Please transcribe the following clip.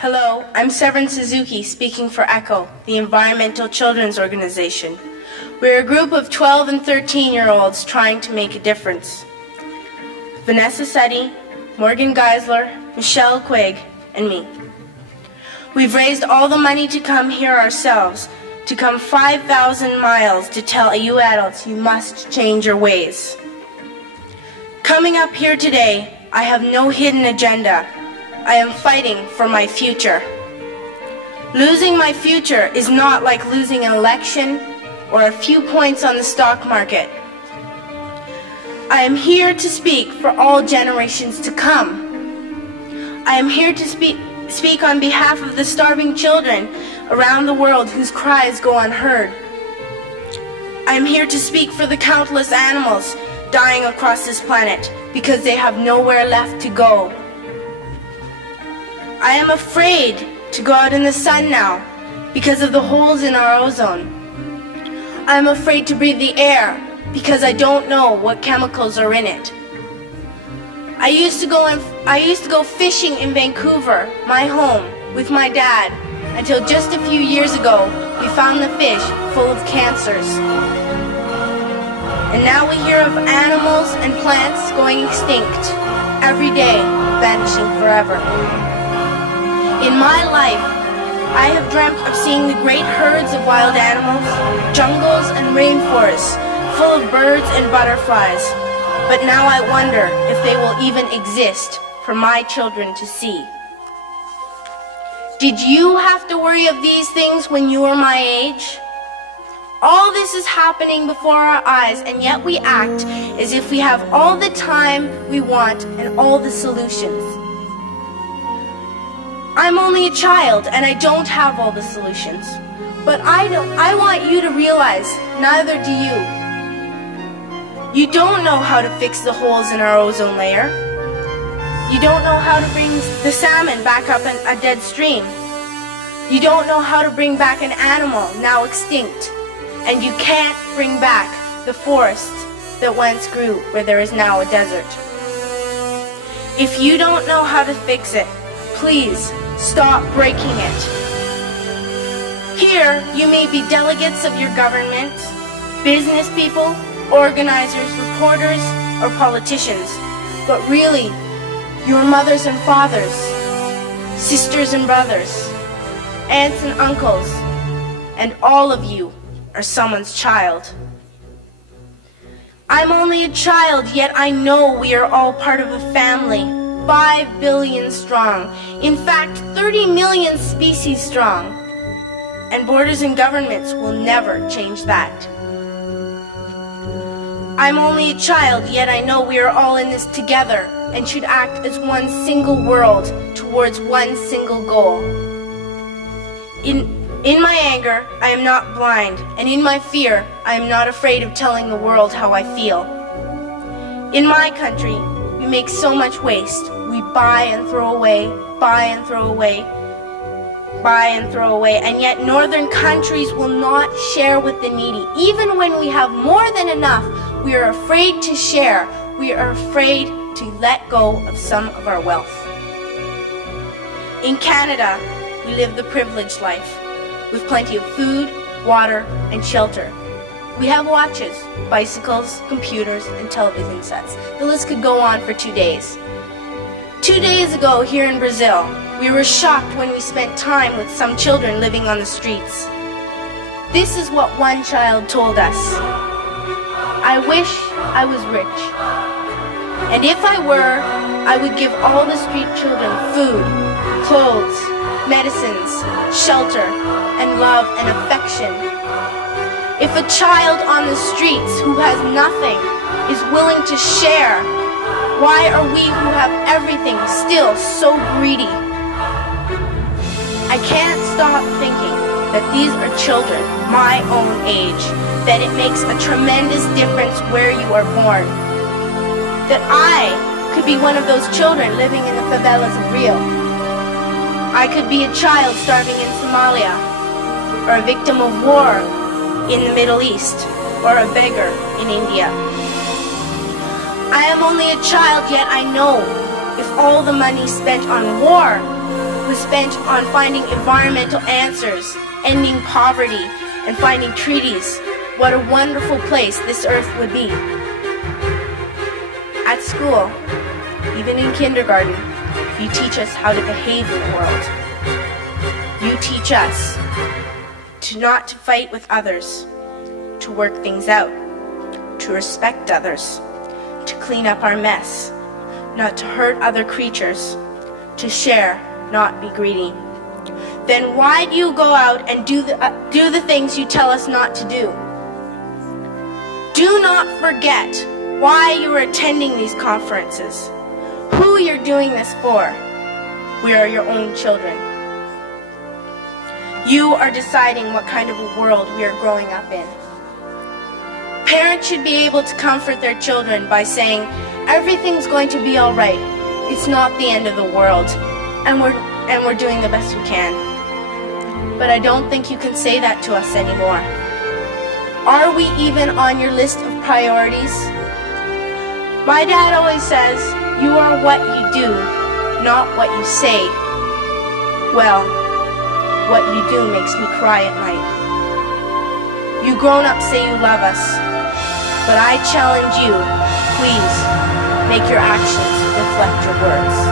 Hello, I'm Severin Suzuki, speaking for ECHO, the Environmental Children's Organization. We're a group of 12 and 13-year-olds trying to make a difference. Vanessa Seti, Morgan Geisler, Michelle Quigg, and me. We've raised all the money to come here ourselves, to come 5,000 miles to tell you adults you must change your ways. Coming up here today, I have no hidden agenda. I am fighting for my future. Losing my future is not like losing an election or a few points on the stock market. I am here to speak for all generations to come. I am here to speak on behalf of the starving children around the world whose cries go unheard. I am here to speak for the countless animals dying across this planet because they have nowhere left to go. I am afraid to go out in the sun now because of the holes in our ozone. I am afraid to breathe the air because I don't know what chemicals are in it. I used to go fishing in Vancouver, my home, with my dad, until just a few years ago we found the fish full of cancers. And now we hear of animals and plants going extinct, every day vanishing forever. In my life, I have dreamt of seeing the great herds of wild animals, jungles and rainforests full of birds and butterflies. But now I wonder if they will even exist for my children to see. Did you have to worry of these things when you were my age? All this is happening before our eyes, and yet we act as if we have all the time we want and all the solutions. I'm only a child and I don't have all the solutions. But I want you to realize, neither do you. You don't know how to fix the holes in our ozone layer. You don't know how to bring the salmon back up in a dead stream. You don't know how to bring back an animal now extinct. And you can't bring back the forests that once grew where there is now a desert. If you don't know how to fix it, please stop breaking it. Here, you may be delegates of your government, business people, organizers, reporters, or politicians, but really, your mothers and fathers, sisters and brothers, aunts and uncles, and all of you are someone's child. I'm only a child, yet I know we are all part of a family. 5 billion strong, in fact 30 million species strong, and borders and governments will never change that. I'm only a child, yet I know we are all in this together and should act as one single world towards one single goal. In my anger, I am not blind, and in my fear, I am not afraid of telling the world how I feel. In my country, we make so much waste. We buy and throw away, buy and throw away, buy and throw away, and yet northern countries will not share with the needy. Even when we have more than enough, we are afraid to share. We are afraid to let go of some of our wealth. In Canada, we live the privileged life, with plenty of food, water, and shelter. We have watches, bicycles, computers, and television sets. The list could go on for 2 days. 2 days ago here in Brazil, we were shocked when we spent time with some children living on the streets. This is what one child told us. I wish I was rich. And if I were, I would give all the street children food, clothes, medicines, shelter, and love and affection. If a child on the streets who has nothing is willing to share, why are we who have everything still so greedy? I can't stop thinking that these are children my own age, that it makes a tremendous difference where you are born. That I could be one of those children living in the favelas of Rio. I could be a child starving in Somalia, or a victim of war in the Middle East, or a beggar in India. I am only a child, yet I know if all the money spent on war was spent on finding environmental answers, ending poverty, and finding treaties, what a wonderful place this earth would be. At school, even in kindergarten, you teach us how to behave in the world. You teach us not to fight with others, to work things out, to respect others, to clean up our mess, not to hurt other creatures, to share, not be greedy. Then why do you go out and do the things you tell us not to do? Do not forget why you are attending these conferences, who you're doing this for. We are your own children. You are deciding what kind of a world we are growing up in. Parents should be able to comfort their children by saying, everything's going to be all right. It's not the end of the world, and we're doing the best we can. But I don't think you can say that to us anymore. Are we even on your list of priorities? My dad always says, you are what you do, not what you say. Well, what you do makes me cry at night. You grown-ups say you love us, but I challenge you, please, make your actions reflect your words.